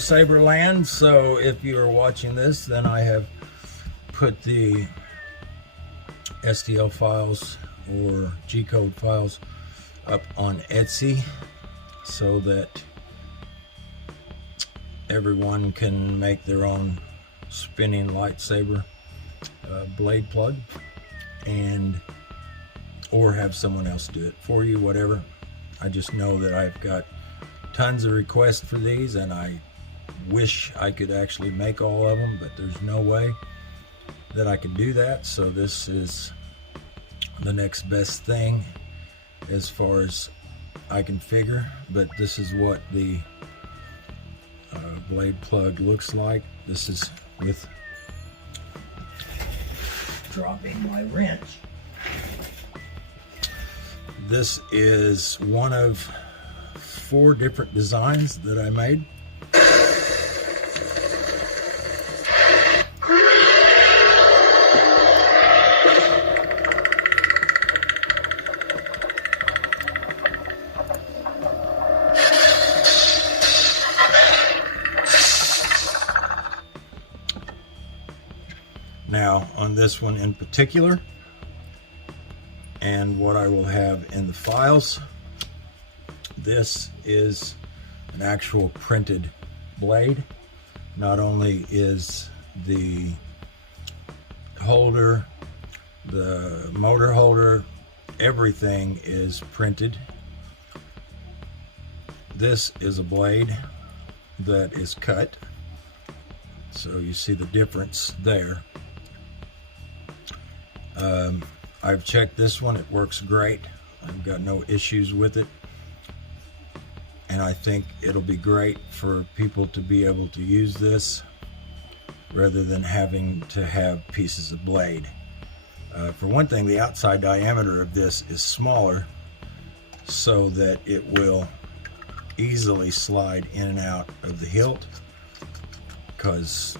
Saber land. So if you are watching this, then I have put the STL files or G-code files up on Etsy so that everyone can make their own spinning lightsaber blade plug, and or have someone else do it for you, whatever. I just know that I've got tons of requests for these, and I wish I could actually make all of them, but there's no way that I could do that. So this is the next best thing as far as I can figure. But this is what the blade plug looks like. This is with dropping my wrench. This is one of 4 different designs that I made. Now, on this one in particular, and what I will have in the files, this is an actual printed blade. Not only is the holder, the motor holder, everything is printed. This is a blade that is cut, so you see the difference there. I've checked this one, it works great. I've got no issues with it, and I think it'll be great for people to be able to use this rather than having to have pieces of blade. For one thing, the outside diameter of this is smaller so that it will easily slide in and out of the hilt, because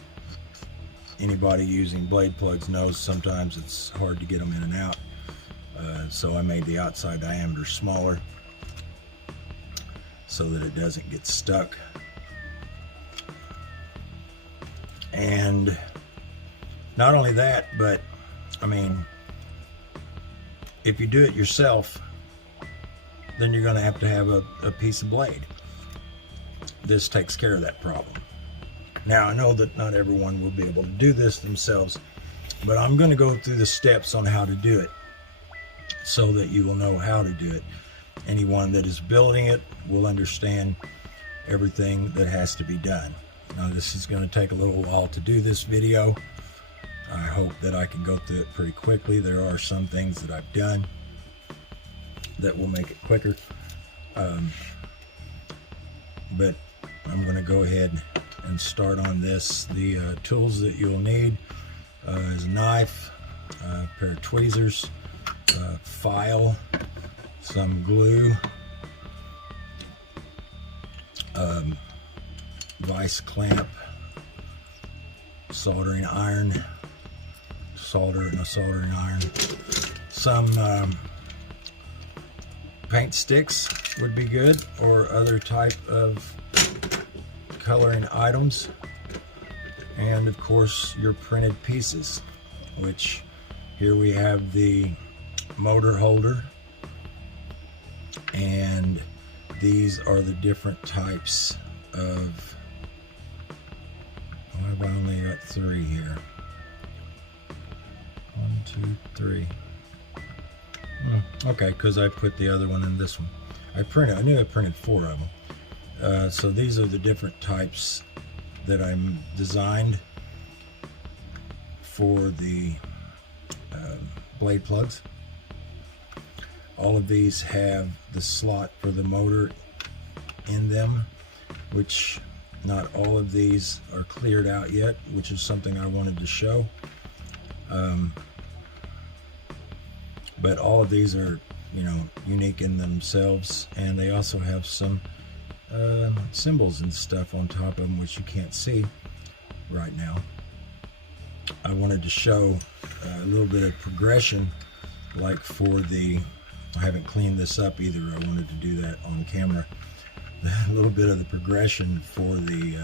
anybody using blade plugs knows sometimes it's hard to get them in and out. So I made the outside diameter smaller so that it doesn't get stuck. And not only that, but I mean, if you do it yourself, then you're going to have a piece of blade. This takes care of that problem. Now, I know that not everyone will be able to do this themselves, but I'm going to go through the steps on how to do it so that you will know how to do it. Anyone that is building it will understand everything that has to be done. Now, this is going to take a little while to do this video. I hope that I can go through it pretty quickly. There are some things that I've done that will make it quicker. But I'm going to go ahead and start on this. The tools that you'll need is a knife, a pair of tweezers, a file, some glue, vice clamp, soldering iron, soldering iron, some paint sticks would be good, or other type of coloring items, and of course your printed pieces, which here we have the motor holder, and these are the different types of, I've only got 3 here. 1, 2, 3. Okay, because I put the other one in this one. I knew I printed 4 of them. So these are the different types that I'm designed for the blade plugs. All of these have the slot for the motor in them, which not all of these are cleared out yet, which is something I wanted to show. But all of these are, you know, unique in themselves, and they also have some symbols and stuff on top of them which you can't see right now. I wanted to show a little bit of progression, like for the, I haven't cleaned this up either, I wanted to do that on camera. a little bit of the progression for the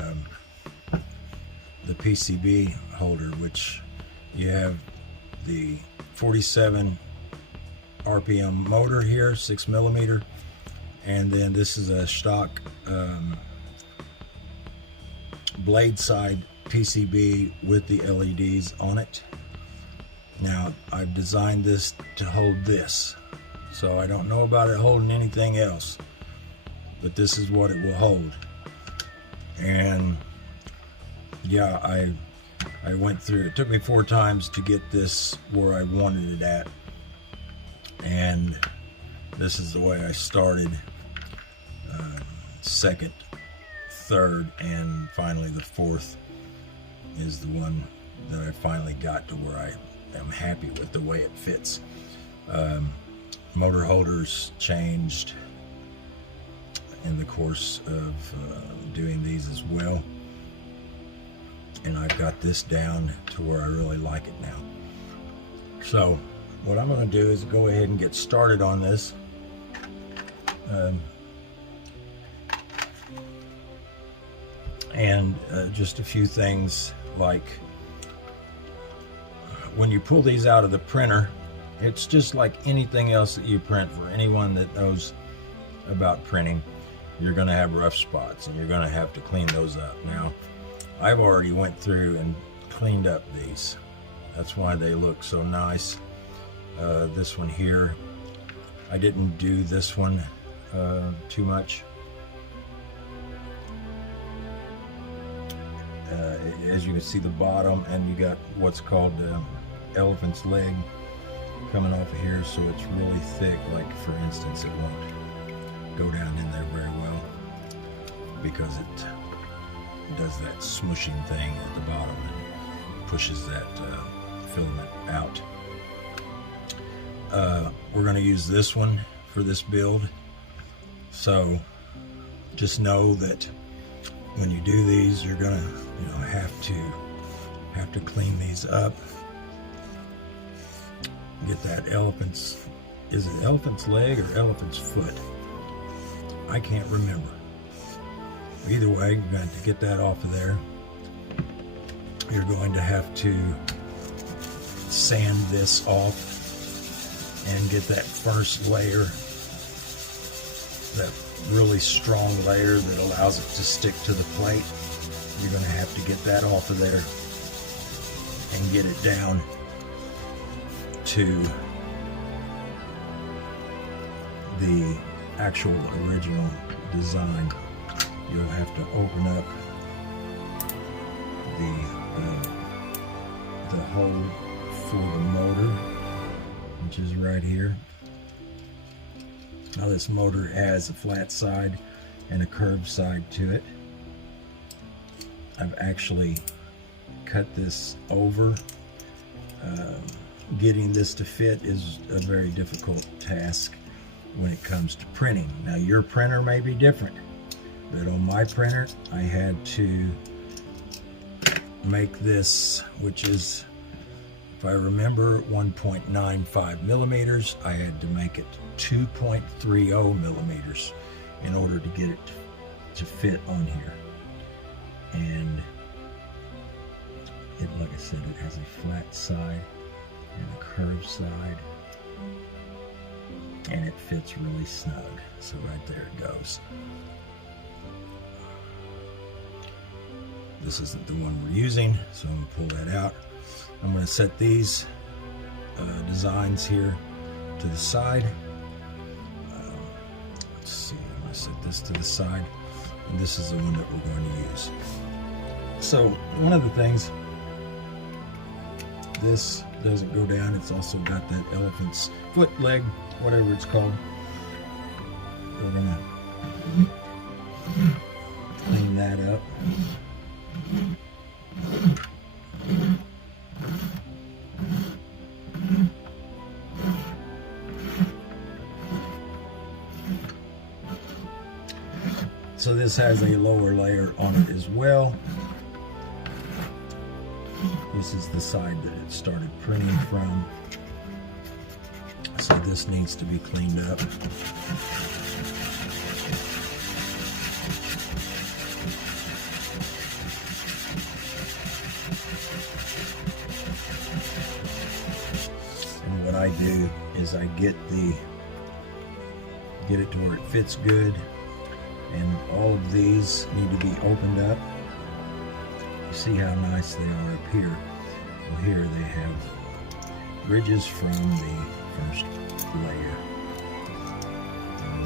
PCB holder, which you have the 47 RPM motor here, 6mm, and then this is a stock blade side PCB with the LEDs on it. Now I've designed this to hold this, so I don't know about it holding anything else, but this is what it will hold. And yeah, I went through, it took me 4 times to get this where I wanted it at, and this is the way I started. Second, third, and finally the fourth is the one that I finally got to where I am happy with the way it fits. Motor holders changed in the course of doing these as well, and I've got this down to where I really like it now. So what I'm going to do is go ahead and get started on this. Just a few things, like when you pull these out of the printer, it's just like anything else that you print. For anyone that knows about printing, you're going to have rough spots and you're going to have to clean those up. Now, I've already went through and cleaned up these. That's why they look so nice. This one here, I didn't do this one too much. As you can see, the bottom, and you got what's called elephant's leg coming off of here, so it's really thick. Like, for instance, it won't go down in there very well because it does that smushing thing at the bottom and pushes that filament out. We're going to use this one for this build, so just know that when you do these, you're gonna, have to clean these up. Get that elephant's, is it elephant's leg or elephant's foot? I can't remember. Either way, you're going to get that off of there. You're going to have to sand this off and get that first layer, that really strong layer that allows it to stick to the plate. You're going to have to get that off of there and get it down to the actual original design. You'll have to open up the hole for the motor, which is right here. Now this motor has a flat side and a curved side to it. I've actually cut this over. Getting this to fit is a very difficult task when it comes to printing. Now your printer may be different, but on my printer I had to make this, which is, if I remember, 1.95 millimeters. I had to make it 2.30 millimeters in order to get it to fit on here. And it, like I said, it has a flat side and a curved side, and it fits really snug. So right there it goes. This isn't the one we're using, so I'm going to pull that out. I'm going to set these designs here to the side. Let's see, I'm going to set this to the side, and this is the one that we're going to use. So one of the things, this doesn't go down. It's also got that elephant's foot, leg, whatever it's called. We're going to clean that up. So this has a lower layer on it as well. This is the side that it started printing from. So this needs to be cleaned up. I do is I get it to where it fits good, and all of these need to be opened up. You see how nice they are up here. Well, here they have ridges from the first layer,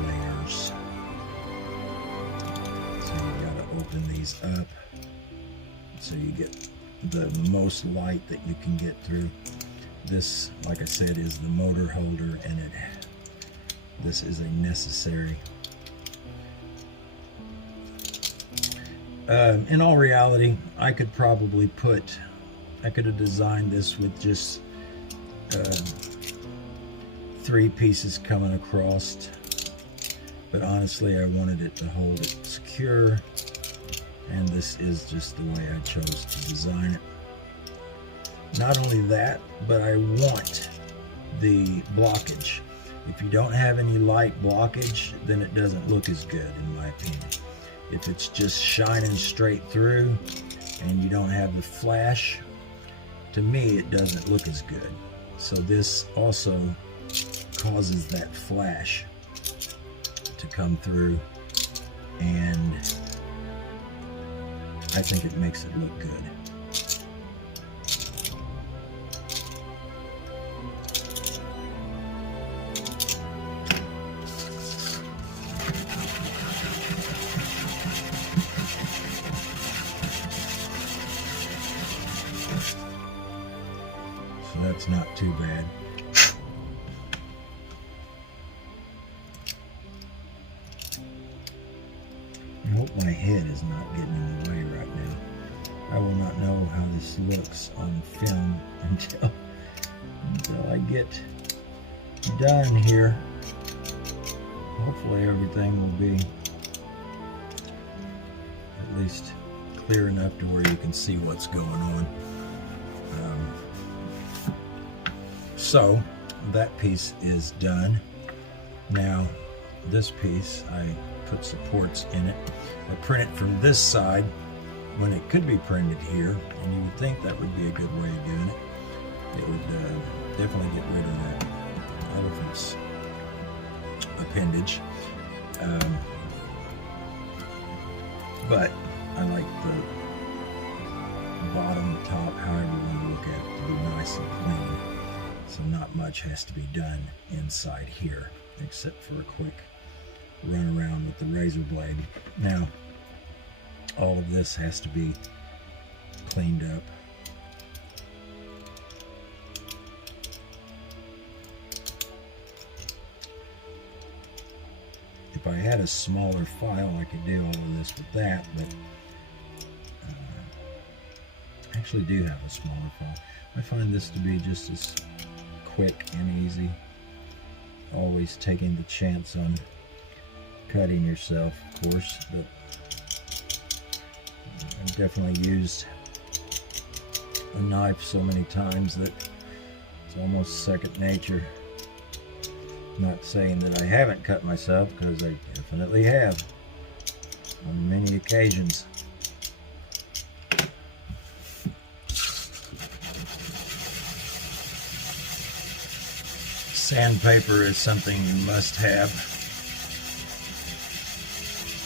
layers. So you gotta open these up so you get the most light that you can get through. This, like I said, is the motor holder, and this is a necessary. In all reality, I could have designed this with just 3 pieces coming across, but honestly I wanted it to hold it secure, and this is just the way I chose to design it. Not only that, but I want the blockage. If you don't have any light blockage, then it doesn't look as good, in my opinion. If it's just shining straight through and you don't have the flash, to me it doesn't look as good. So this also causes that flash to come through, and I think it makes it look good. So that's not too bad. I hope my head is not getting in the way right now. I will not know how this looks on film until I get done here. Hopefully everything will be at least clear enough to where you can see what's going on. So that piece is done. Now this piece, I put supports in it. I print it from this side when it could be printed here, and you would think that would be a good way of doing it. It would definitely get rid of that elephant's appendage. But I like the bottom, top, however you want to look at it, to be nice and clean. So not much has to be done inside here, except for a quick run around with the razor blade. Now, all of this has to be cleaned up. If I had a smaller file, I could do all of this with that, but I actually do have a smaller file. I find this to be just as quick and easy. Always taking the chance on cutting yourself, of course, but I've definitely used a knife so many times that it's almost second nature. Not saying that I haven't cut myself, because I definitely have on many occasions. Sandpaper is something you must have.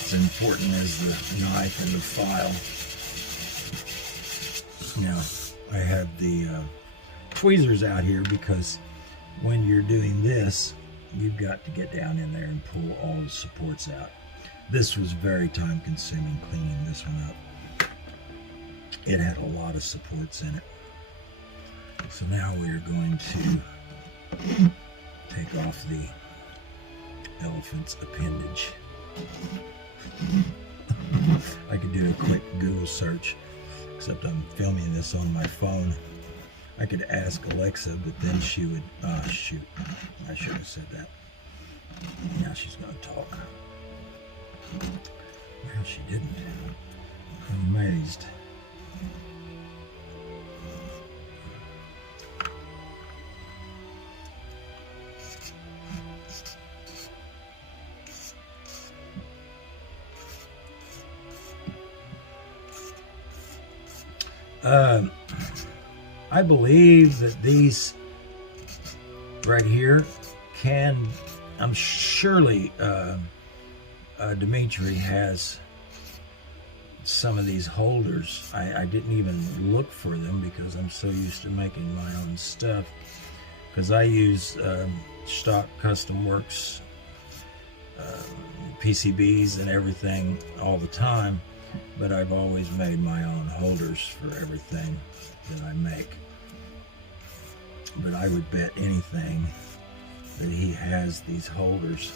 It's important as the knife and the file. Now, I have the tweezers out here because when you're doing this, you've got to get down in there and pull all the supports out. This was very time consuming cleaning this one up. It had a lot of supports in it. So now we are going to take off the elephant's appendage. I could do a quick Google search, except I'm filming this on my phone. I could ask Alexa, but then she would, shoot, I should have said that. Now she's going to talk. Well, she didn't. I'm amazed. I believe that these right here I'm surely Dimitri has some of these holders. I didn't even look for them because I'm so used to making my own stuff, because I use Shtokcustomworx PCBs and everything all the time, but I've always made my own holders for everything that I make. But I would bet anything that he has these holders,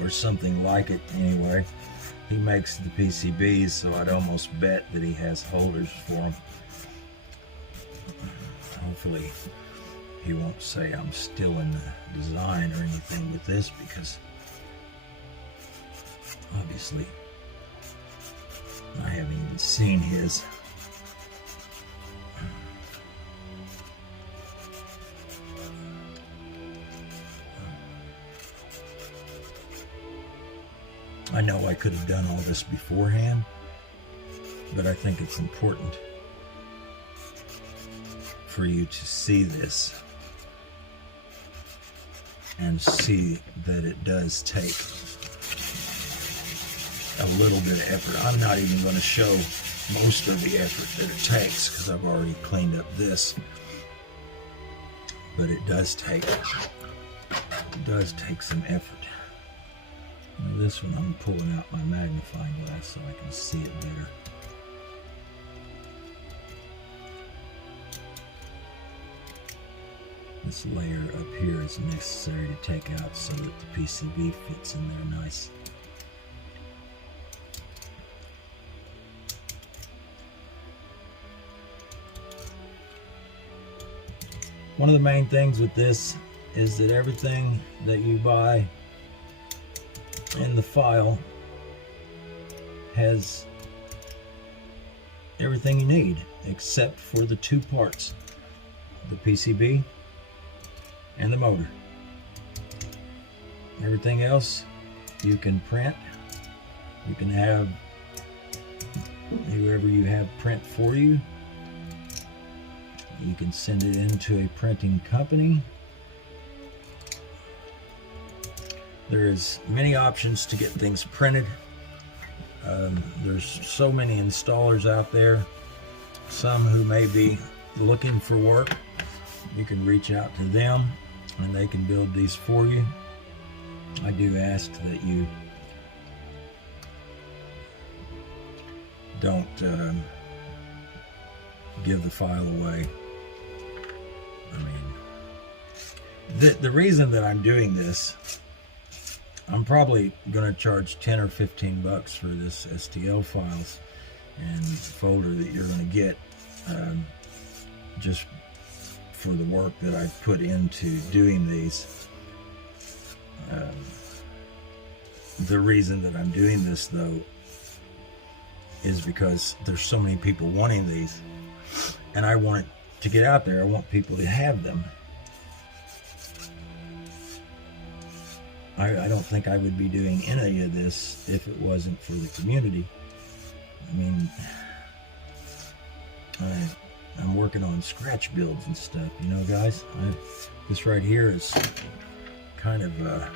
or something like it anyway. He makes the PCBs, so I'd almost bet that he has holders for them. Hopefully he won't say I'm still in the design or anything with this, because obviously I haven't even seen his. I know I could have done all this beforehand, but I think it's important for you to see this and see that it does take a little bit of effort. I'm not even going to show most of the effort that it takes because I've already cleaned up this, but it does take some effort. Now this one, I'm pulling out my magnifying glass so I can see it better. This layer up here is necessary to take out so that the PCB fits in there nice. One of the main things with this is that everything that you buy in the file has everything you need except for the two parts, the PCB and the motor. Everything else you can print. You can have whoever you have print for you. You can send it into a printing company. There's many options to get things printed. There's so many installers out there, some who may be looking for work. You can reach out to them and they can build these for you. I do ask that you don't give the file away. I mean, the reason that I'm doing this, I'm probably going to charge 10 or 15 bucks for this STL files and folder that you're going to get, just for the work that I've put into doing these. The reason that I'm doing this though is because there's so many people wanting these, and I want it to get out there. I want people to have them. I don't think I would be doing any of this if it wasn't for the community. I mean, I'm working on scratch builds and stuff, you know, guys. This right here is kind of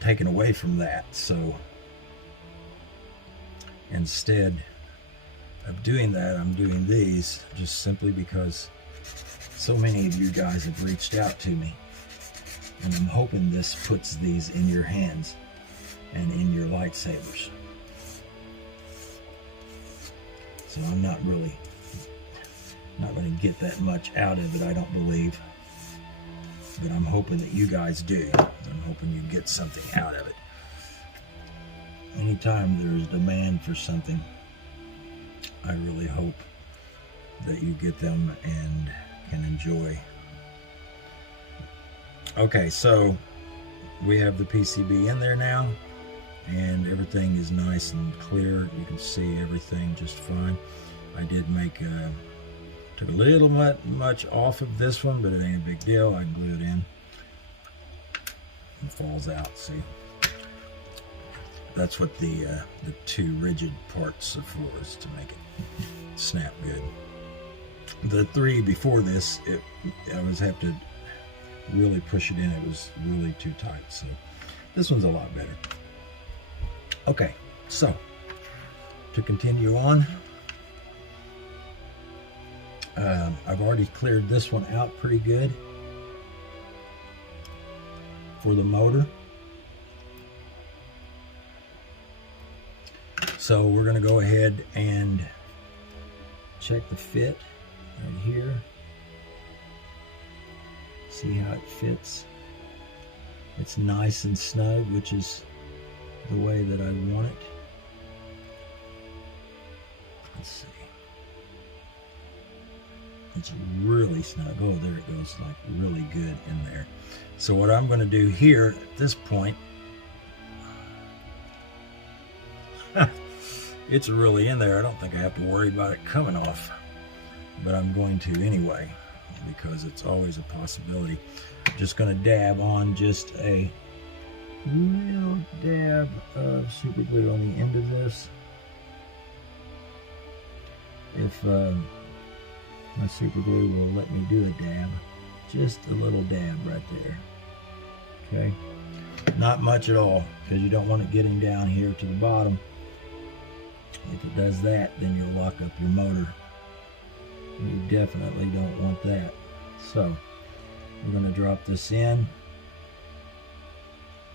taken away from that. So instead of doing that, I'm doing these just simply because so many of you guys have reached out to me, and I'm hoping this puts these in your hands and in your lightsabers. So I'm not going to get that much out of it, I don't believe, but I'm hoping that you guys do. I'm hoping you get something out of it. Anytime there's demand for something, I really hope that you get them and can enjoy. Okay, so we have the PCB in there now, and everything is nice and clear. You can see everything just fine. I did took a little much off of this one, but it ain't a big deal. I can glue it in. It falls out, see? That's what the two rigid parts are for, is to make it snap good. The three before this, I was have to really push it in. It was really too tight. So this one's a lot better. Okay, so to continue on, I've already cleared this one out pretty good for the motor. So we're going to go ahead and check the fit right here. See how it fits. It's nice and snug, which is the way that I want it. Let's see. It's really snug. Oh, there it goes, like really good in there. So what I'm going to do here at this point, it's really in there. I don't think I have to worry about it coming off, but I'm going to anyway, because it's always a possibility. I'm just going to dab on just a little dab of super glue on the end of this. If my super glue will let me do a dab, just a little dab right there. Okay, not much at all, because you don't want it getting down here to the bottom. If it does that, then you'll lock up your motor. You definitely don't want that. So we're going to drop this in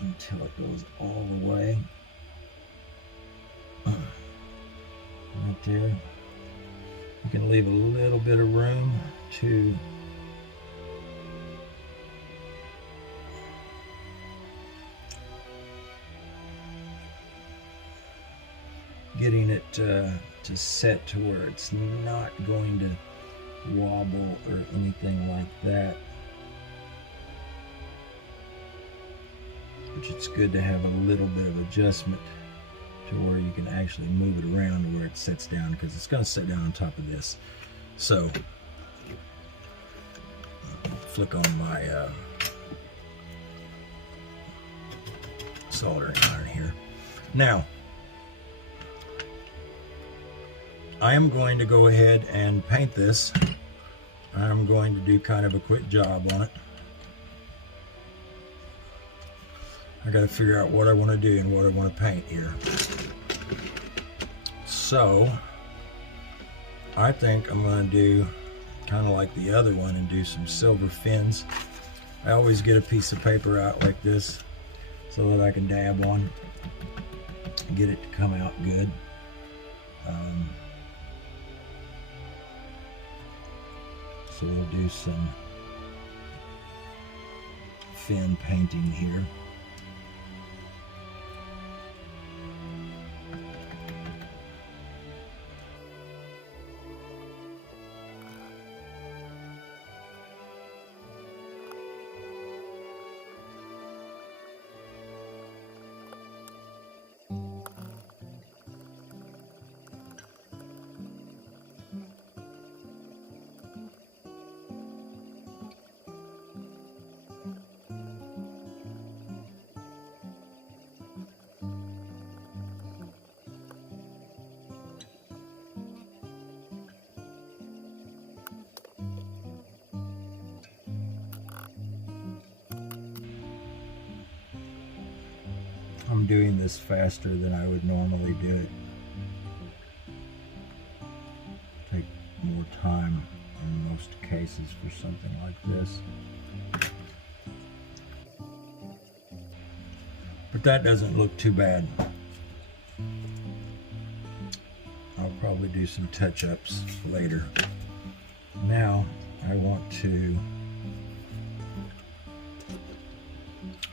until it goes all the way right there. You can leave a little bit of room to getting it to set to where it's not going to wobble or anything like that. Which it's good to have a little bit of adjustment to where you can actually move it around to where it sets down, because it's going to set down on top of this. So flick on my soldering iron here. Now I am going to go ahead and paint this. I'm going to do kind of a quick job on it. I got to figure out what I want to do and what I want to paint here. So I think I'm going to do kind of like the other one and do some silver fins. I always get a piece of paper out like this so that I can dab on and get it to come out good. So we'll do some fin painting here. I'm doing this faster than I would normally do it. Take more time in most cases for something like this. But that doesn't look too bad. I'll probably do some touch-ups later. Now I want to,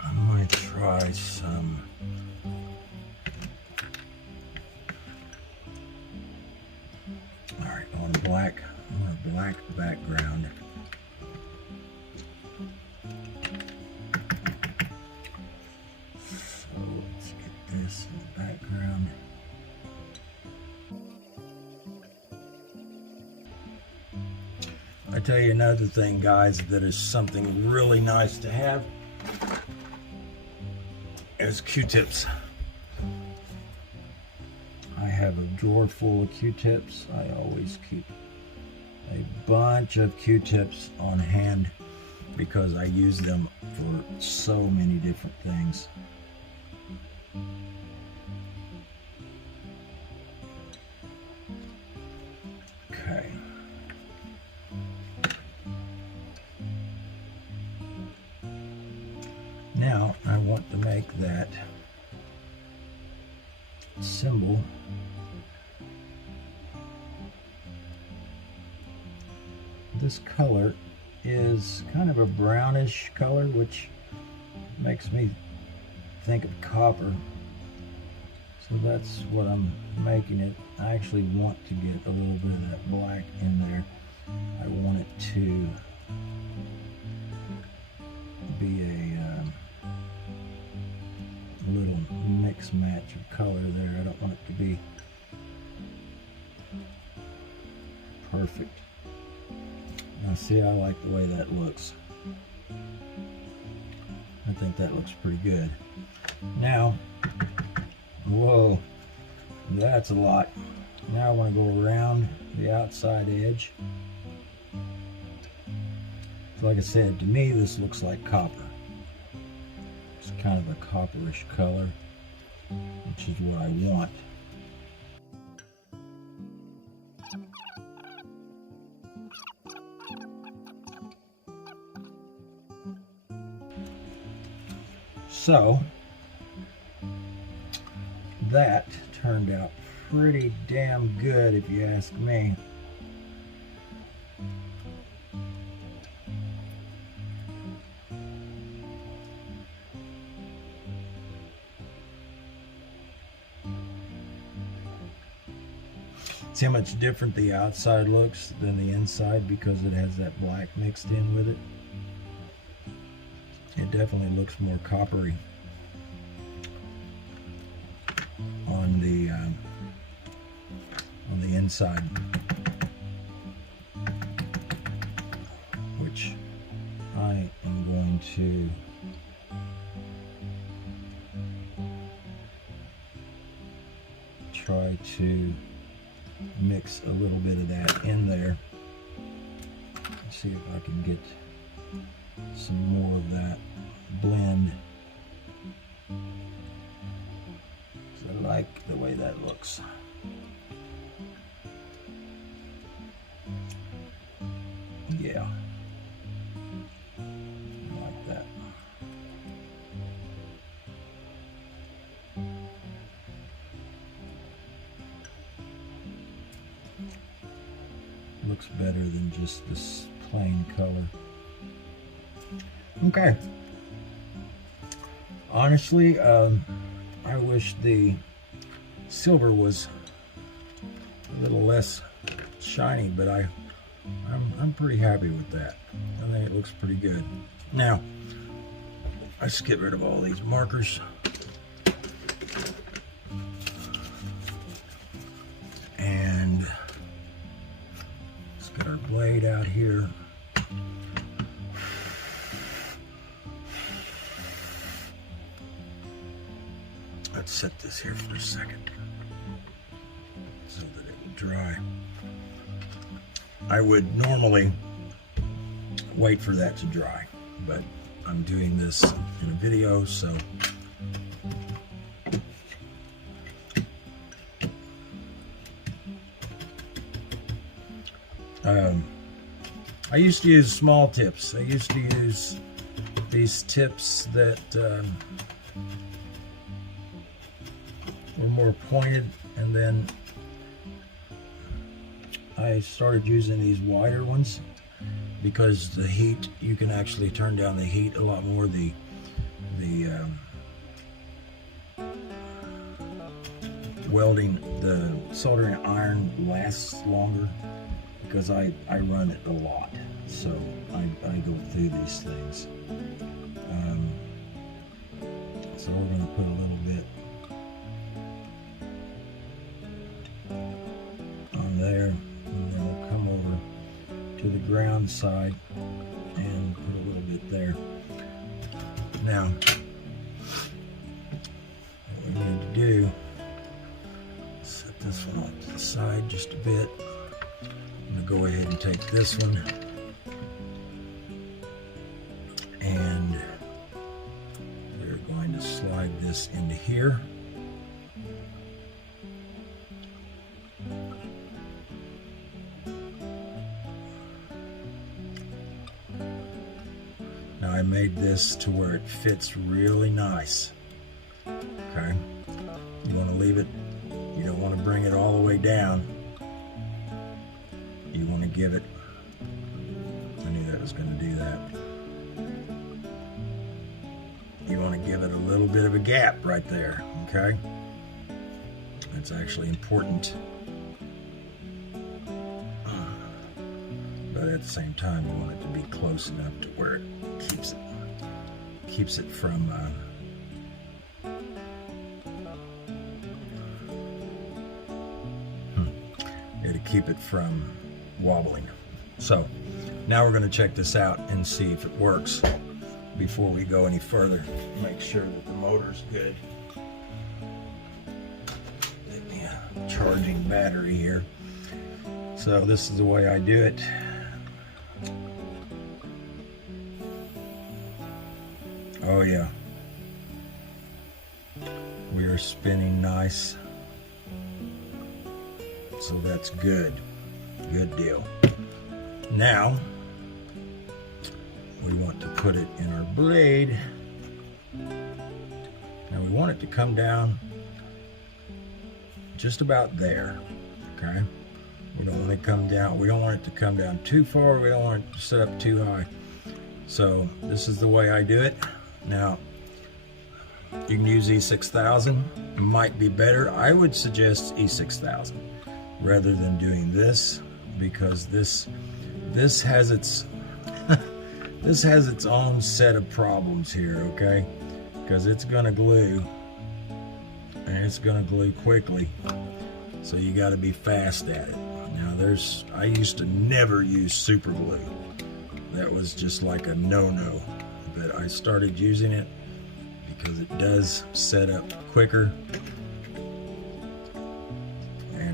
I'm going to try some black background. So let's get this in the background. I tell you another thing, guys, that is something really nice to have is Q-tips. drawer full of Q-tips. I always keep a bunch of Q-tips on hand because I use them for so many different things. Okay. Now I want to make that symbol this color is kind of a brownish color, which makes me think of copper. So that's what I'm making it. I actually want to get a little bit of that black in there. I want it to be a little mix match of color there. I don't want it to be perfect. Now see, I like the way that looks. I think that looks pretty good. Now, whoa, that's a lot. Now I want to go around the outside edge. So like I said, to me this looks like copper. It's kind of a copperish color, which is what I want. So that turned out pretty damn good, if you ask me. See how much different the outside looks than the inside because it has that black mixed in with it. It definitely looks more coppery on the inside, which I am going to try to mix a little bit of that in there. Let's see if I can get some more of that blend. I like the way that looks. Yeah, I like that. Looks better than just this plain color. Okay. Honestly, I wish the silver was a little less shiny, but I'm pretty happy with that. I think it looks pretty good. Now, let's get rid of all these markers. And let's get our blade out here. Let's set this here for a second so that it will dry. I would normally wait for that to dry, but I'm doing this in a video, so I used to use small tips. I used to use these tips that were more pointed, and then I started using these wider ones because the heat, you can actually turn down the heat a lot more. The welding, the soldering iron lasts longer because I run it a lot, so I go through these things. So we're going to put a little bit on there, and then we'll come over to the ground side and put a little bit there. Now, what we need to do is set this this one off to the side just a bit. I'm going to go ahead and take this one and we're going to slide this into here. Now I made this to where it fits really nice. Okay, you want to leave it, you don't want to bring it all the way down. You want to give it, I knew that was going to do that. You want to give it a little bit of a gap right there, okay? That's actually important. But at the same time, you want it to be close enough to where it keeps it from keep it from wobbling. So now we're going to check this out and see if it works before we go any further. Make sure that the motor's good. Get me a charging battery here. So this is the way I do it. Oh yeah, we are spinning nice. So that's good. Good deal. Now, we want to put it in our blade. Now we want it to come down just about there, okay? We don't want it to come down. We don't want it to come down too far. We don't want it to set up too high. So this is the way I do it. Now, you can use E6000. It might be better. I would suggest E6000. Rather than doing this, because this has its this has its own set of problems here, okay? Because it's gonna glue, and it's gonna glue quickly, so you got to be fast at it. Now I used to never use super glue. That was just like a no-no, but I started using it because it does set up quicker.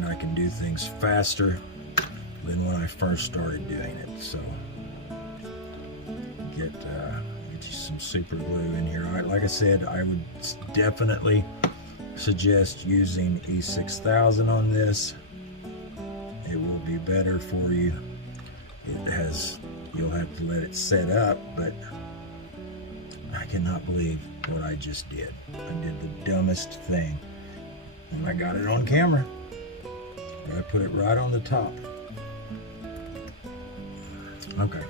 I can do things faster than when I first started doing it. So get you some super glue in here. Like I said, I would definitely suggest using E6000 on this. It will be better for you. You'll have to let it set up, but I cannot believe what I just did. I did the dumbest thing, and I got it on camera. I put it right on the top. Okay.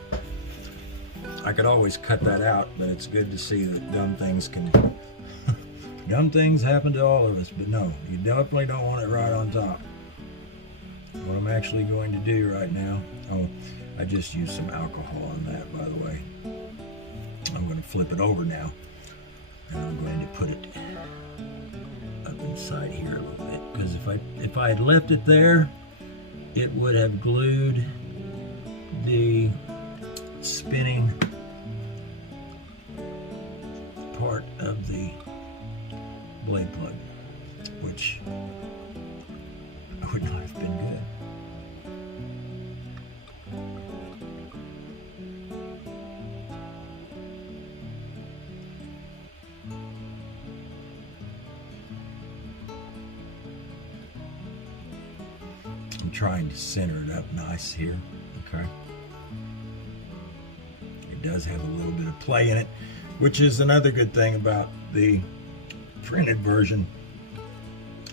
I could always cut that out, but it's good to see that dumb things dumb things happen to all of us, but no, you definitely don't want it right on top. What I'm actually going to do right now, I just used some alcohol on that, by the way. I'm going to flip it over now, and I'm going to put it up inside here a little bit, because if I had left it there, it would have glued the spinning part of the blade plug, which would not have been good. I'm trying to center it up nice here, okay? It does have a little bit of play in it, which is another good thing about the printed version,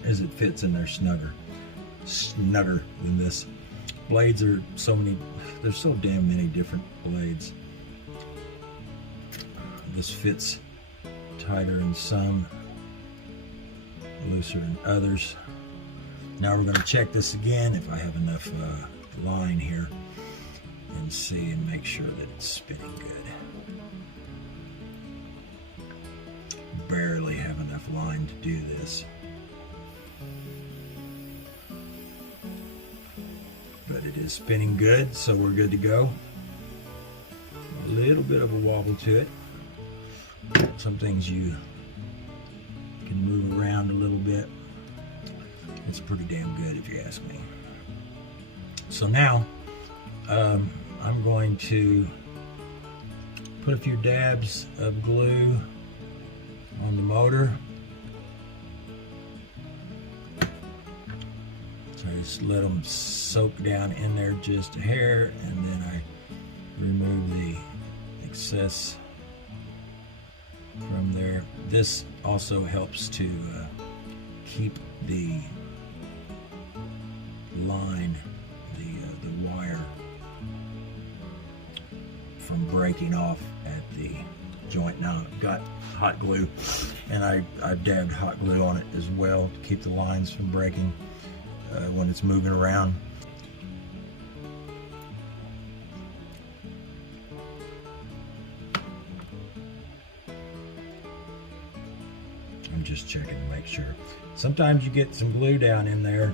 is it fits in there snugger than this. Blades are there's so damn many different blades. This fits tighter in some, looser in others. Now we're going to check this again if I have enough line here, and see and make sure that it's spinning good. Barely have enough line to do this, but it is spinning good, so we're good to go. A little bit of a wobble to it. Some things you can move around a little bit. It's pretty damn good if you ask me. So now I'm going to put a few dabs of glue on the motor. So I just let them soak down in there just a hair, and then I remove the excess from there. This also helps to keep the line, the wire, from breaking off at the joint. Now I've got hot glue, and I've dabbed hot glue on it as well to keep the lines from breaking when it's moving around. I'm just checking to make sure. Sometimes you get some glue down in there,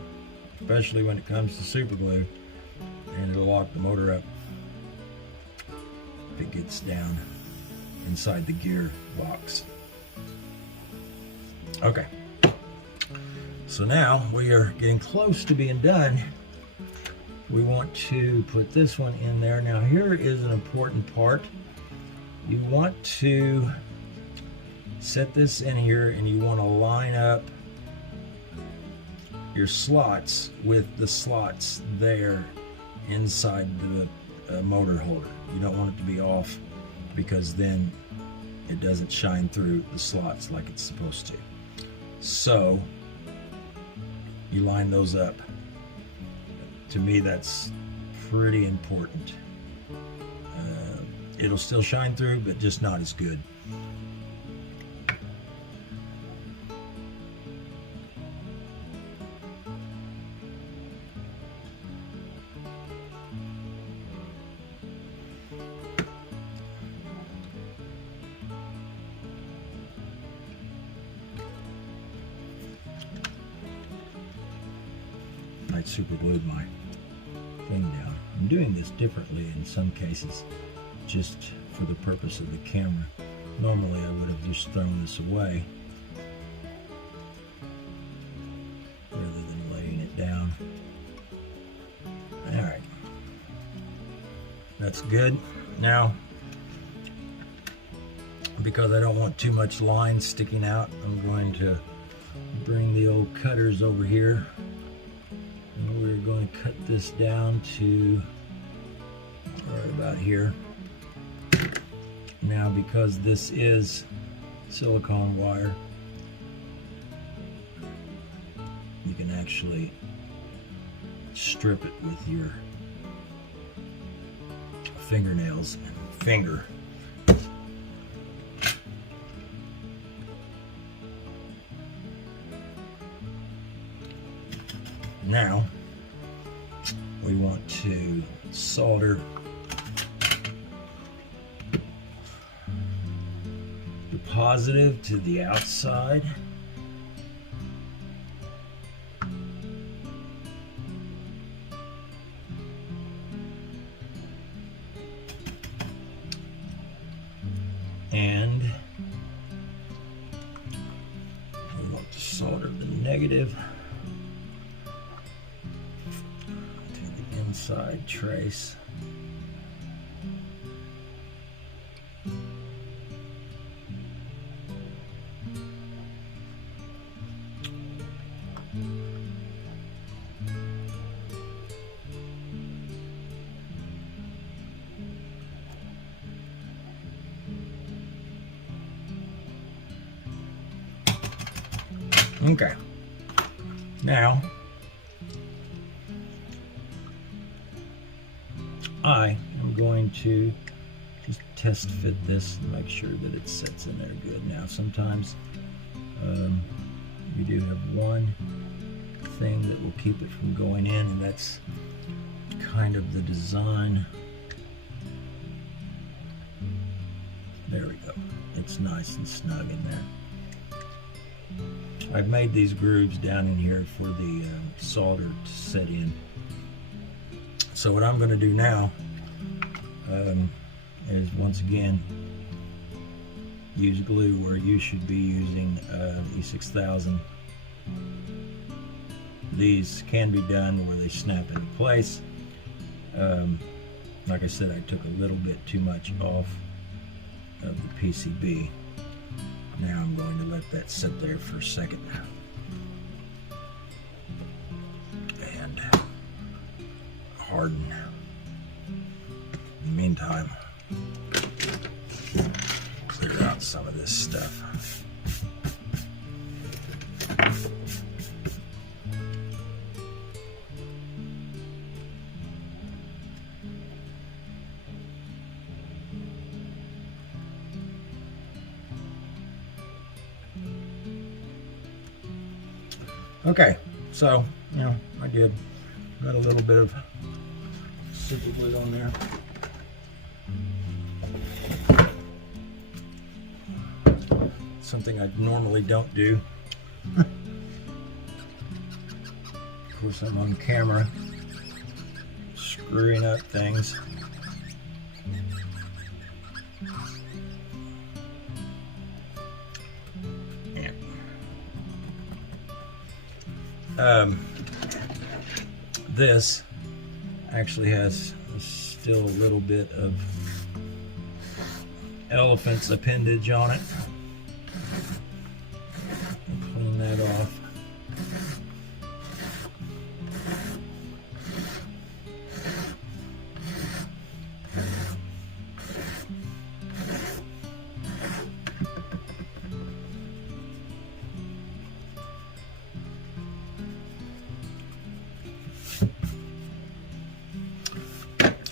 especially when it comes to super glue, and it'll lock the motor up if it gets down inside the gear box. Okay, so now we are getting close to being done. We want to put this one in there. Now here is an important part. You want to set this in here, and you want to line up your slots with the slots there inside the motor holder. You don't want it to be off, because then it doesn't shine through the slots like it's supposed to. So you line those up. To me, that's pretty important. It'll still shine through, but just not as good. I super glued my thing down. I'm doing this differently in some cases, just for the purpose of the camera. Normally I would have just thrown this away rather than laying it down. Alright, that's good. Now, because I don't want too much line sticking out, I'm going to bring the old cutters over here. And we're going to cut this down to right about here. Now, because this is silicone wire, you can actually strip it with your fingernails and finger. Now we want to solder the positive to the outside. And we want to solder the negative to the inside trace. Okay, now I am going to just test fit this and make sure that it sits in there good. Now sometimes you do have one thing that will keep it from going in, and that's kind of the design. There we go. It's nice and snug in there. I've made these grooves down in here for the solder to set in. So what I'm going to do now is once again use glue where you should be using E6000. these can be done where they snap into place. Like I said, I took a little bit too much off of the PCB. Now I'm going to let that sit there for a second and harden. In the meantime, clear out some of this stuff. Okay, so, you know, I did got a little bit of super glue on there. Something I normally don't do. Of course, I'm on camera screwing up things. This actually has still a little bit of elephant's appendage on it. Clean that off.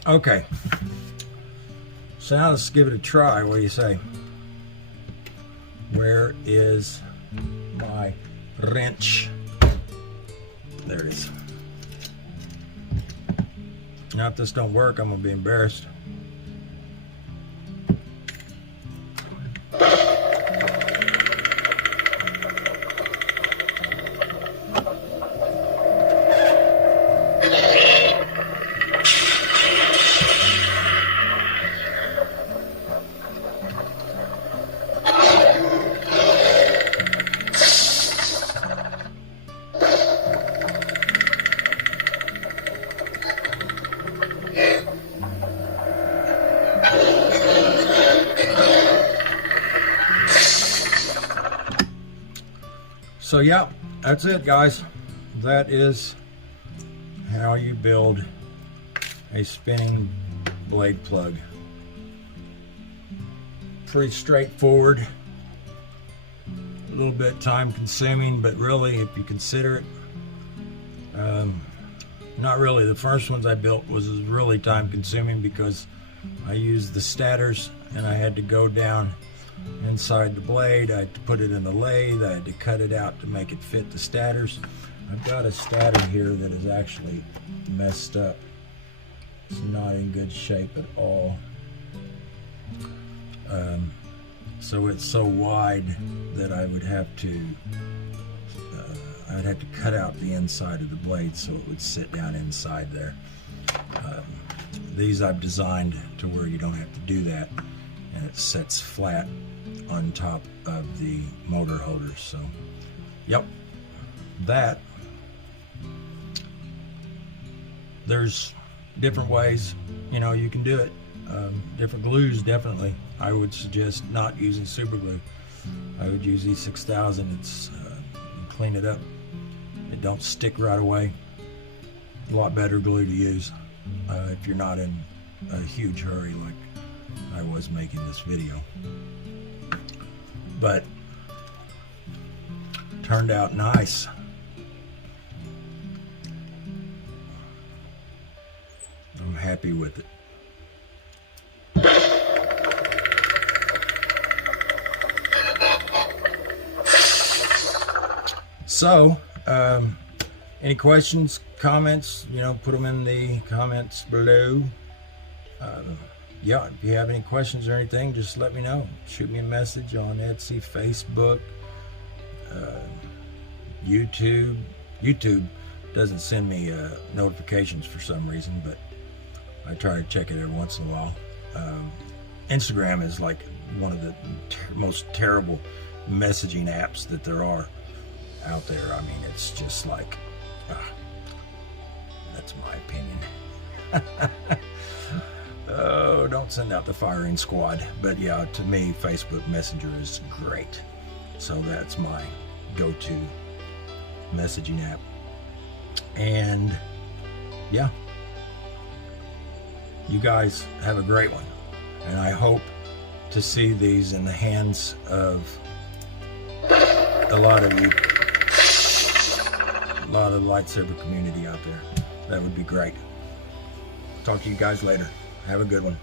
Okay, so now let's give it a try. What do you say? Where is my wrench? There it is. Now if this don't work, I'm gonna be embarrassed. So yeah, that's it, guys. That is how you build a spinning blade plug. Pretty straightforward, a little bit time consuming, but really if you consider it, not really. The first ones I built was really time consuming because I used the stators and I had to go down inside the blade. I had to put it in the lathe. I had to cut it out to make it fit the stators. I've got a stator here that is actually messed up. It's not in good shape at all. So it's so wide that I would have to cut out the inside of the blade so it would sit down inside there. These I've designed to where you don't have to do that, and it sets flat on top of the motor holder. So yep, that. There's different ways, you know, you can do it. Different glues, definitely. I would suggest not using super glue. I would use E6000. It's clean it up. It don't stick right away. A lot better glue to use if you're not in a huge hurry like I was making this video. But turned out nice. I'm happy with it. So, any questions, comments, you know, put them in the comments below. Yeah, if you have any questions or anything, just let me know. Shoot me a message on Etsy, Facebook, YouTube. YouTube doesn't send me notifications for some reason, but I try to check it every once in a while. Instagram is like one of the most terrible messaging apps that there are out there. I mean, it's just like That's my opinion. Oh, don't send out the firing squad. But yeah, to me, Facebook Messenger is great. So that's my go-to messaging app. And yeah, you guys have a great one. And I hope to see these in the hands of a lot of you, a lot of the lightsaber community out there. That would be great. Talk to you guys later. Have a good one.